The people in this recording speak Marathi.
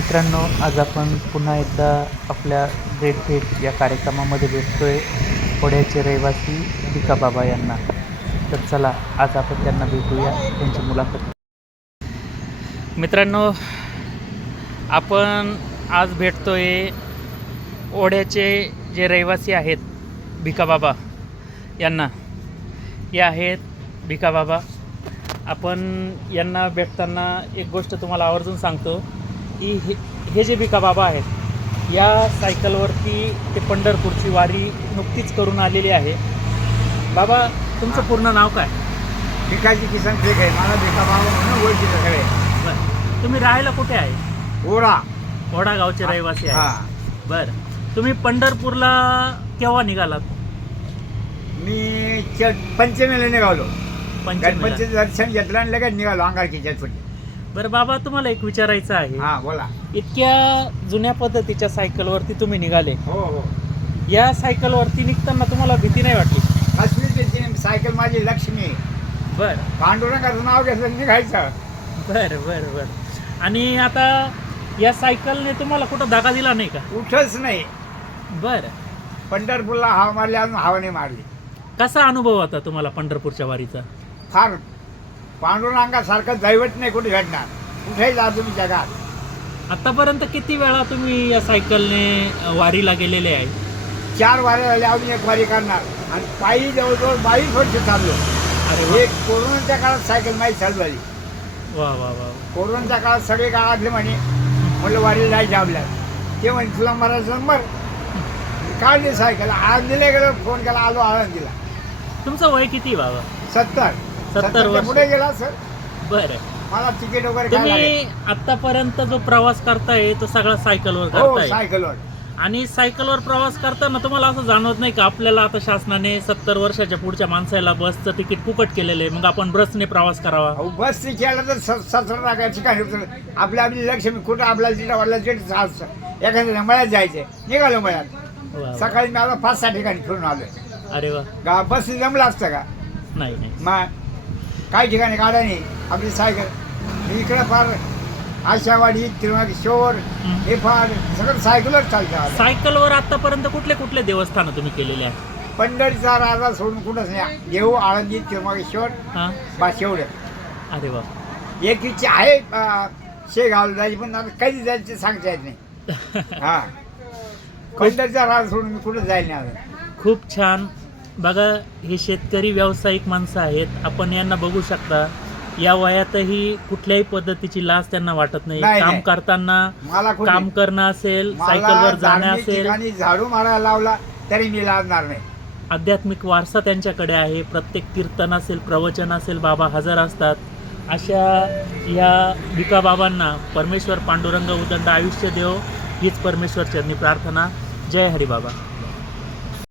मित्रांनो आज आपण पुन्हा एकदा आपल्या ग्रेट भेट या कार्यक्रमामध्ये भेटतोय पुण्याचे रहिवासी भिका बाबा यांना. तर चला आज आपण त्यांना भेटूया त्यांची मुलाखत. मित्रांनो आपण आज भेटतोय ओढ्याचे जे रहिवासी आहेत भिका बाबा यांना. या आहेत भिका बाबा. आपण यांना भेटताना एक गोष्ट तुम्हाला आवर्जून सांगतो. की हे हे जे भिका बाबा आहेत या सायकलवरती ते पंढरपूरची वारी नुकतीच करून आलेली आहे. बाबा तुमचं पूर्ण नाव काय? भिकाजी किसन शेख आहे. मला भिका बाबा म्हणून ओळखीचं सगळे. बरं. तुम्ही राहायला कुठे आहे? ओरा ओढा गावचे रहिवासी हा. आहे बरं. तुम्ही पंढरपूरला केव्हा निघालात? मी च- पंचमीला निघालो. पंचमीला. गणपतीचं दर्शन घेतलं आणि लगेच निघालो अंगारकीच्या सुट्टी बरं बाबा तुम्हाला एक विचारायचं आहे. हा बोला. इतक्या जुन्या पद्धतीच्या सायकलवरती तुम्ही निघाले. हो हो. या सायकलवरती निघताना तुम्हाला भीती नाही वाटली? असली त्याची सायकल माझी लक्ष्मी. बर. पांडुरंगाचं नाव घेतलं निघायचं. बर बर बर. आणि आता या सायकलने तुम्हाला कुठं धागा दिला नाही का? उठच नाही. बर. पंढरपूरला हवा मारली अजून हवा नाही मारली. कसा अनुभव होता तुम्हाला पंढरपूरच्या वारीचा? फार पांडुरंगासारखं दैवत नाही कुठे घडणार? कुठेही जा तुम्ही जगात. आतापर्यंत किती वेळा तुम्ही या सायकलने वारीला गेलेले आहे? चार वारे झाले अजून एक वारी करणार. आणि पायी जवळजवळ बावीस वर्ष चाललो. अरे हे कोरोनाच्या काळात सायकल माहीत चालू झाली. वा वा वा. कोरोनाच्या काळात सगळे गावातले म्हणे. म्हणलं वारीला जायचं आपल्या ते म्हणे तुला मरायचा नंबर काढली सायकल. आज दिले गेलो फोन केला आलो आळंद दिला तुमचं वय किती बाबा? सत्तर. सत्तर वर्ष. पुढे गेला सर. बर. मला तिकीट वगैरे काय तुम्ही लागेल? आतापर्यंत जो प्रवास करताय तो सगळा सायकलवर हो करताय. सायकलवर आणि सायकलवर प्रवास करताना तुम्हाला असं जाणवत नाही का आपल्याला आता शासनाने सत्तर वर्षाच्या पुढच्या माणसाला बसचं तिकीट फुकट केलेलं आहे मग आपण बसने प्रवास करावा. अहो बस ती केलं तर सतरा ठिकाणी उतरलं. आपल्या आपली लक्ष्मी कुठं आपल्याला तिथं वाटलं तिथे एखाद्या मळ्यात जायचे निघालो मळ्यात. वा वा. सकाळी मी आलो पाच सहा ठिकाणी फिरून आलो अरे वा. गा बस जमलं असतं का? नाही नाही. मग काही ठिकाणी गाड्या नाही. आपली सायकल. इकडे फार आशावाडी त्रिमाकेश्वर हे. फार सगळं सायकलच चालतं सायकलवर आतापर्यंत कुठले कुठले देवस्थान तुम्ही केलेले आहे पंढरीचा राजा सोडून कुठंच नाही. देऊ आळंदी हा. बस एवढं. अरे वा. एक इच्छा आहे अं, शेगावला जायची पण आता कधी जायचं सांगता येत नाही. हा. पंढरीचा राजा सोडून मी कुठं जाईल नाही अजून खूप छान. बघा हे शेतकरी व्यावसायिक माणसं आहेत. आपण यांना बघू शकता या वयातही कुठल्याही पद्धतीची लाज त्यांना वाटत नाही. नाही, काम नाही. करताना मला काम करणं असेल सायकलवर जाणं धार्मिक असेल. ठिकाणी झाडू मारायला लावला तरी मी लाजणार नाही. आध्यात्मिक वारसा त्यांच्याकडे आहे. प्रत्येक कीर्तन असेल प्रवचन असेल बाबा हजर असतात. अशा या भिका बाबांना परमेश्वर पांडुरंग उदंड आयुष्य देव हीच परमेश्वर चरणी प्रार्थना. जय हरी बाबा